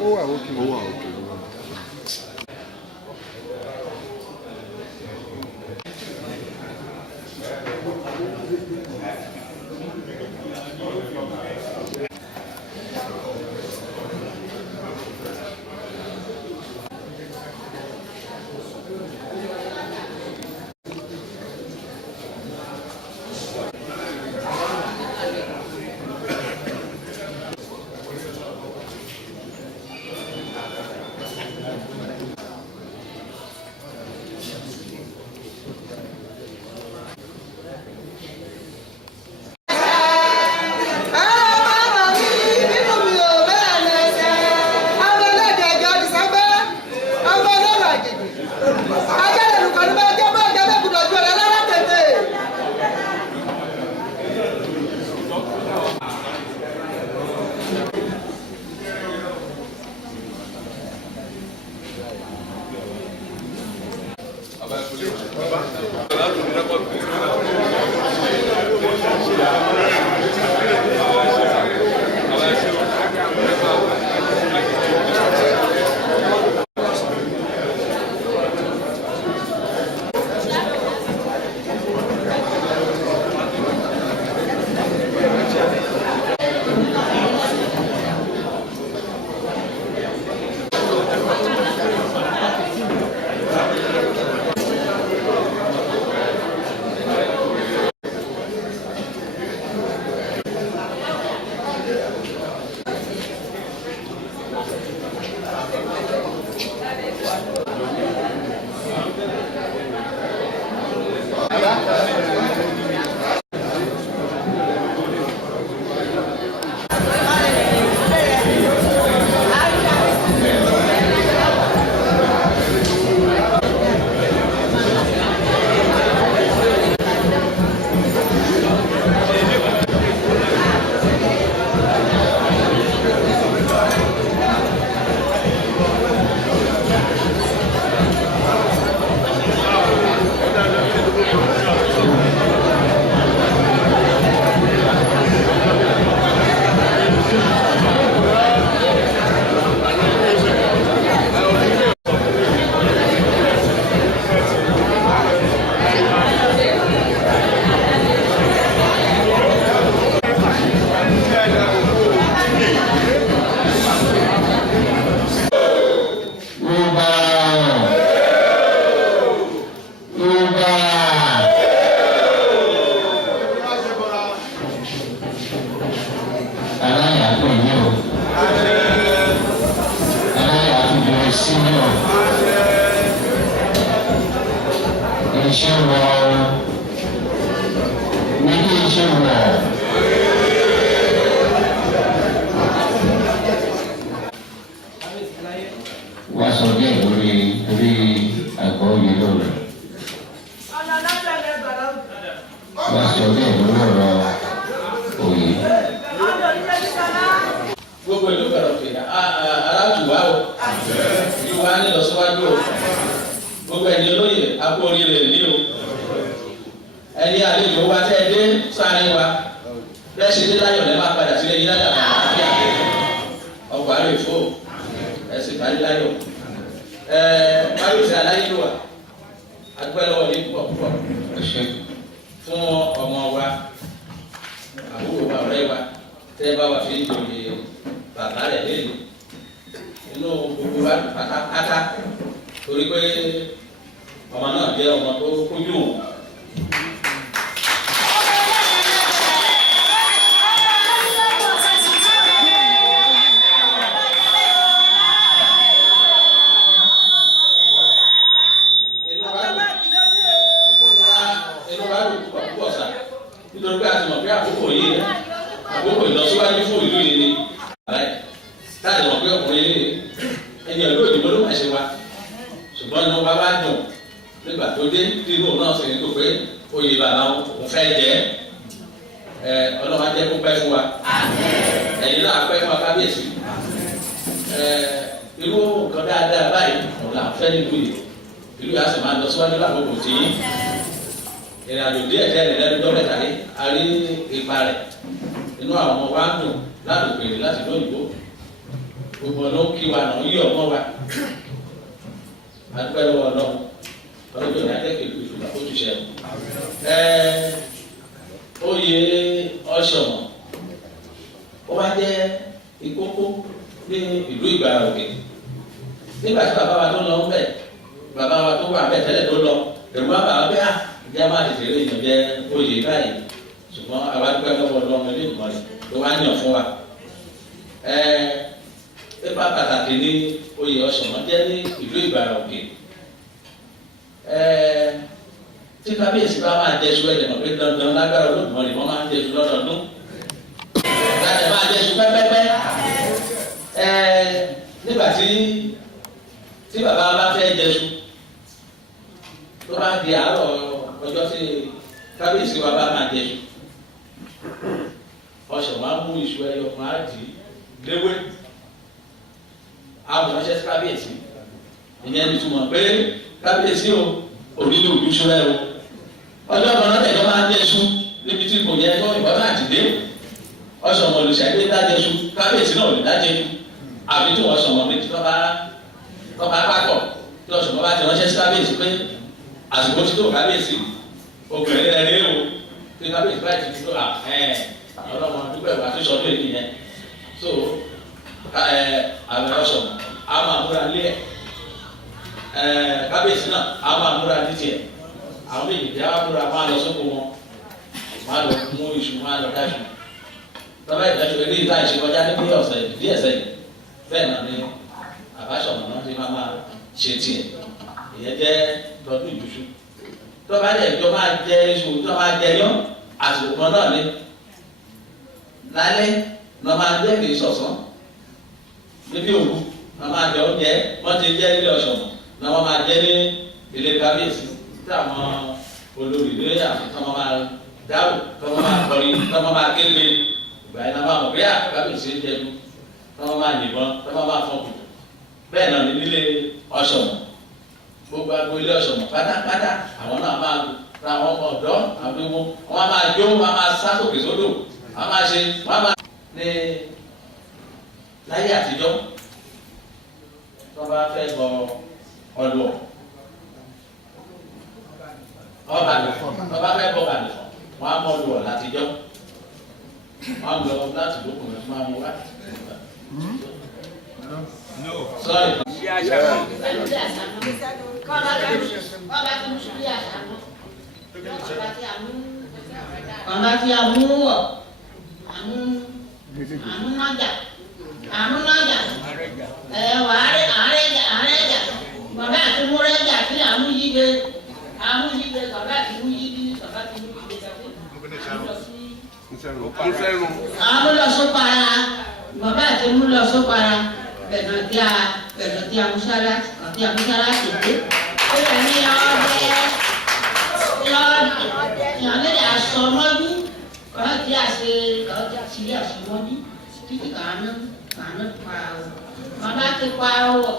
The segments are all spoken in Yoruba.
ó wà òkè. gbogbo ló kí wa náà yí ọmọ wa adúpẹ́ lọ́wọ́ Ọlọ́run ọlọ́jọ́ ní adẹ́kẹ̀lú ìfúnná ó tún ṣe oyè ọ̀ṣọ́mọ̀ ó wá jẹ́ ìkókó ní ìlú Ìgbàrà Òkè nígbà tí bàbá wa tó lọ ń bẹ̀ bàbá wa tó wà bẹ̀ tẹ́lẹ̀ tó lọ ẹ̀rù bàbá wa bẹ́ ìjà máa tètè rí èèyàn jẹ́ oyè báyìí ṣùgbọ́n àwa dúpẹ́ lọ́wọ́ Ọlọ́run ilé ìmọ̀ rẹ̀ ló wá yàn fún wa. Pépà pàtàkì ní oyè ọ̀ṣọ́mọ̀ jẹ́ ní ìlú Ìgbàrà Òkè. Tí kábíyèsí bá máa jẹ́sú ẹ̀ lẹ́mọ̀ pé dandan lágbára Olódùmarè wọ́n máa ń jẹ́sú lọ́dọọdún. Láti máa jẹ́sú pẹ́pẹ́pẹ́. Nígbà tí bàbá bá fẹ́ jẹ́sú tó bá di àárọ̀ ọjọ́ tí kábíyèsí wa bá máa jẹ́sú. Ọ̀ṣọ́mọ̀ á mú iṣu ẹyọ kan á dì í léwé. Àwọn ọ̀ṣẹ́ sí kábíyèsí. Ìyẹn ní túmọ̀ pé kábíyèsí o onílé òdúṣọ rẹ o ọjọ́ kan náà tẹ̀jọ́ máa ń jẹ́sú níbi tí kò yẹ kó ìbọn náà ti dé Ọ̀ṣọ́mọ̀ olùṣàgbé dájẹ́sú kábíyèsí náà ò lè dájẹ́sú àbí tí Ọ̀ṣọ́mọ̀ méjì tó bá pàkọ̀ tí Ọ̀ṣọ́mọ̀ bá ti ránṣẹ́ sí kábíyèsí pé àsìkò tí tó kábíyèsí obìnrin rẹ̀ rí o tí kábíyèsí báyìí ti tó ọlọ́mọ dúpẹ́ wà tó sọdún èdè yẹn so àbẹ̀ Ọ̀ṣọ́mọ̀ á máa múra lé kábíyèsí náà á máa múra títí ẹ̀ àwọn méjì tí a múra máa lọ sóko wọn máa lọ mú iṣu máa lọ dáṣu tọ́lá ìdájọ́ eré ìta ìṣèkọjá ní bí ọ̀sẹ̀ díẹ̀ sẹ́yìn bẹ́ẹ̀ náà ni Ọ̀ṣọ́mọ̀ náà ti máa ṣe tiẹ̀ ìyẹn jẹ́ tọdún ìdúṣu tọ́ba dẹ̀ jọ máa jẹ iṣu tó máa jẹ yán àsìkò kan náà ni lálẹ́ náà máa jẹ́ kì í sọ̀sán níbi òru náà máa jẹ oúnjẹ wọ́n ti jẹ́ ilé Ọ̀ṣọ́mọ̀ náà wọ́n máa jẹ́ ní ilé kábíyèsí tí àwọn olórí ilé àti tí wọ́n máa dáwò tí wọ́n máa kọrin tí wọ́n máa kéde ìgbà yẹn náà máa mọ̀ pé kábíyèsí ń jẹun tí wọ́n máa yìnbọn tí wọ́n máa fọ́n kù bẹ́ẹ̀ náà ní nílé Ọ̀ṣọ́mọ̀ gbogbo agbo ilé Ọ̀ṣọ́mọ̀ pátápátá àwọn náà máa ra àwọn ọ̀dọ́ àbí wọn máa jó wọn máa sá sókè sódò wọn máa ṣe wọn máa ní láyé àtijọ́ tí wọ́n bá fẹ́ gbọ́ ọlọ ọba nìkan ọba fẹ́ bọ ọba nìkan wọn á mọ lùwọ látijọ́ wọn á lọ láti lókun rẹ fún àwọn wá. Sorry. Ọba tí a mú wọ̀ àmúnájà àrẹ́jà bàbá àti múrẹ́jà tí àmúyíde bàbá àti múyíde bàbá àti múyíde àmúlọsọpara bàbá àti múlọsọpara bẹ̀rẹ̀ tí a musala tètè ó ní ọbẹ̀ ìyànlẹ́dẹ̀ àsọmọ́bí kọ́lá tí a ṣe sílé àsọmọ́bí títí kàánú pa ọ́ bàbá ti pa ọ́ wọ̀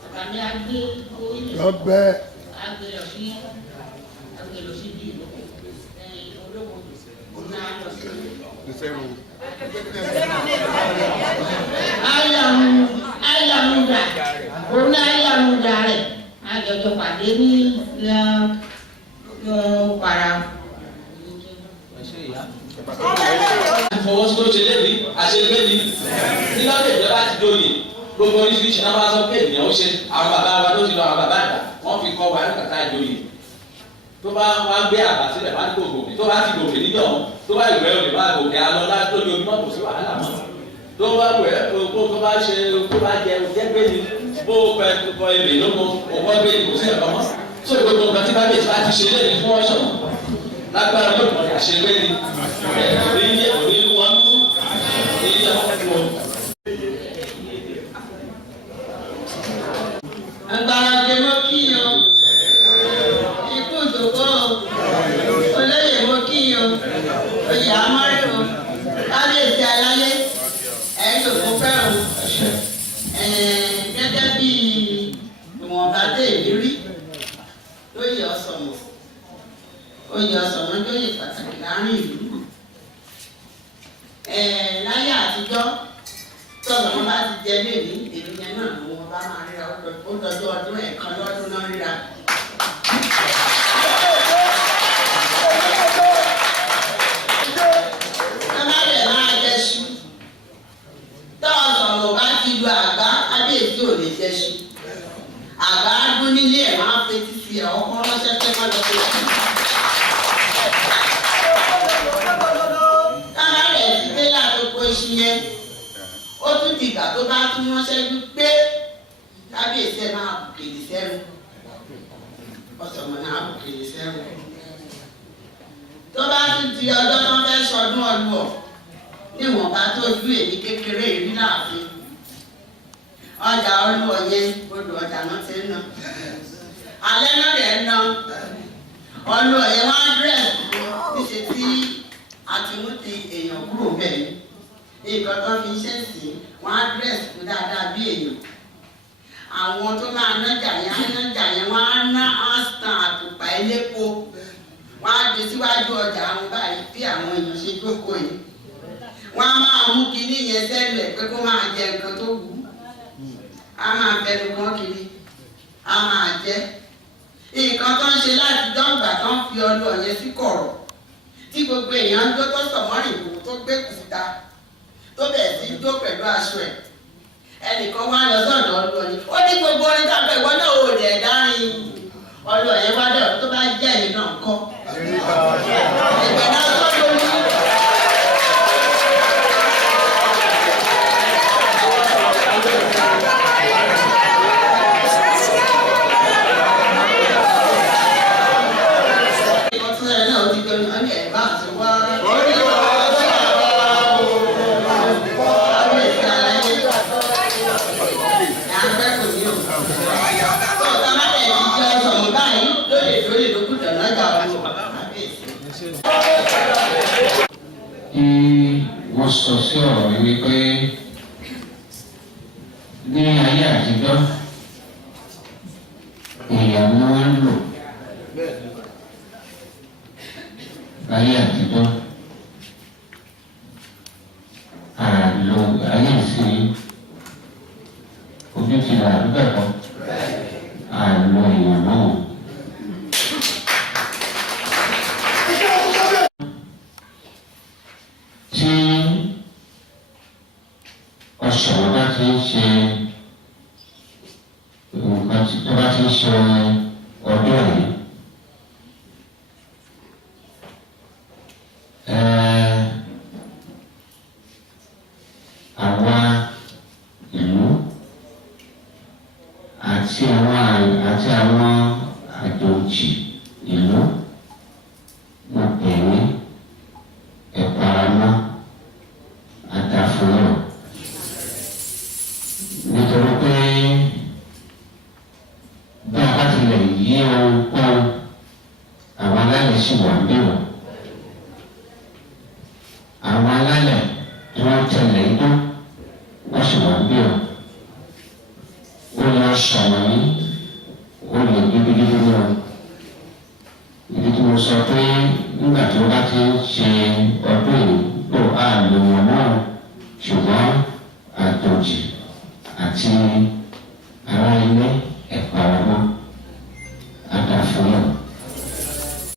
bàbá mi á gbé orílẹ̀ àgbè lọ sí bí olówó náà lọ sí. Ayamuda òun ayamuda rẹ̀ àjọjọ pàdé ní para. Fọwọ́sowọ́ ṣe lébi àṣegbéni nígbà tó ìjọba ti dóye gbogbo oríṣiríṣi náà máa sọ pé ènìyàn ó ṣe àwọn bàbá wa ló ti lọ àwọn bàbá àgbà wọ́n fi kọ́ wa nígbà tá a dóye tó bá wá gbé àbá sílẹ̀ wá ní kò gòkè tó bá ti gòkè níjọ́ wọn tó bá ìwé olè máa gòkè alọ́ láti lórí omi náà kò sí wàhálà mọ́ tó bá wẹ̀ kó tó bá ṣe tó bá jẹ gbé ni bó pẹ kọ ebè ló mọ òwò gbé ni kò sí ẹ̀kọ́ mọ́ tó gbogbo nǹkan tí bá bẹ̀ tí bá ti ṣe lẹ́yìn fún Ọ̀ṣọ́mọ̀ lágbára ló mọ̀ ní àṣegbé ni òní wọn èyí àwọn wọn. Agbára jẹ mọ́ kíyàn ikú ìdòkó olóyè mọ́ kíyàn oyè amárò kábíyèsí aláyé ẹ̀ẹ́dòkó fẹ́ràn gẹ́gẹ́ bí ìwọ̀nba tẹ̀ ìrírí lóyè Ọ̀ṣọ́mọ̀ oyè Ọ̀ṣọ́mọ̀ lóyè pàtàkì láàrin ìlú láyé àtijọ́ tọ́lọ̀ wọn bá ti jẹ léèní èmi yẹn náà ni wọ́n bá máa ríra ó tọ́jú ọdún ẹ̀kan lọ́dún náà ríra. Kábàárẹ̀ máa jẹ́sú. Tọ́wọ́ sọ̀rọ̀ bá ti lu àgbá kábíyèsí ò lè jẹ́sú. Àgbá dún nílé ẹ̀ máa fetí sí ẹ̀ ọkọ ránṣẹ́ fẹ́ má lọ sí ẹ̀. Kábàárẹ̀ ti gbé látòkò iṣu yẹn. Ó tún dìgbà tó bá tún ránṣẹ́ gbé kábíyèsí ẹ̀ máa bùkèlè sẹ́rù. Ọ̀sọ̀mọ̀ náà bùkèlè sẹ́rù. Tó bá tún di ọjọ́ tó fẹ́ sọdún ọlúọ̀ níwọ̀nba tó ju èmi kékeré ìrí láàfin. Ọjà ọlúọ̀ yẹn odò ọjà náà ti ń ná. Alẹ́ náà rẹ̀ ń ná. Ọlúọ̀ yẹn wá dírẹ̀sì níṣe tí a ti mú ti èèyàn kúrò bẹ́ẹ̀ ni. Nǹkan tó fi iṣẹ́ sí wọ́n á dírẹ̀sì fún dáadáa bí èèyàn. Àwọn tó máa nájà yẹn wọ́n á ná ọ́sítàn àtùpà elépo. Wọ́n á gbé síwájú ọjà àwọn báyìí bí àwọn èèyàn ṣe jókòó yìí. Wọ́n á máa mú kinní yẹn sẹ́lẹ̀ pé kó máa jẹ nǹkan tó wù ú. A máa fẹnu kàn kiri, a máa jẹ. Nǹkan tó ń ṣe láti dọ́gba tó ń fi ọlọ́ yẹn sí kọ̀rọ̀. Tí gbogbo èèyàn ń jó tó sọ̀mọ́rì ìwò tó gbé kùsìta tó bẹ̀rẹ̀ sí jó pẹ̀lú aṣọ ẹ̀. Ẹnìkan wá lọ sọ̀dọ̀ ọlọ́ yẹn. Ó ní gbogbo orin tàbí ìwọ náà ò dẹ̀ dárin. Ọlọ́ yẹn wá dẹ̀ tó bá jẹ́ ẹ̀yìn náà kọ́. Ẹgbẹ́ náà sọ lórí. Wọ́n sọ sí ọ̀rọ̀ yìí wípé ní ayé àtijọ́ èèyàn ni wọ́n ń lò ayé àtijọ́ àlò ayé ìsìn ojú ti là ń bẹ̀rẹ̀ àlò èèyàn náà. Tí ọ̀sán bá ti ń ṣe nǹkan tó bá ti ń ṣe ọdún yìí, àwa ìlú àti àwọn àjòjì ìlú wọ́n pè ní ẹ̀pàràmọ́ àtàfúrọ̀ nítorí pé bí a bá tilẹ̀ yí ohunkóhun àwọn alálẹ̀ sì wà níbẹ̀ àwọn alálẹ̀ tí wọ́n tẹ̀lé iná wọ́n sì wà níbẹ̀ ó lọ sọ̀rọ̀ yìí ó lè gidigidi lọ ìdí tí mo sọ pé nígbà tí wọ́n bá ti ń ṣe ọdún yìí tó àlò wọn náà ṣùgbọ́n àjòjì àti ará ilé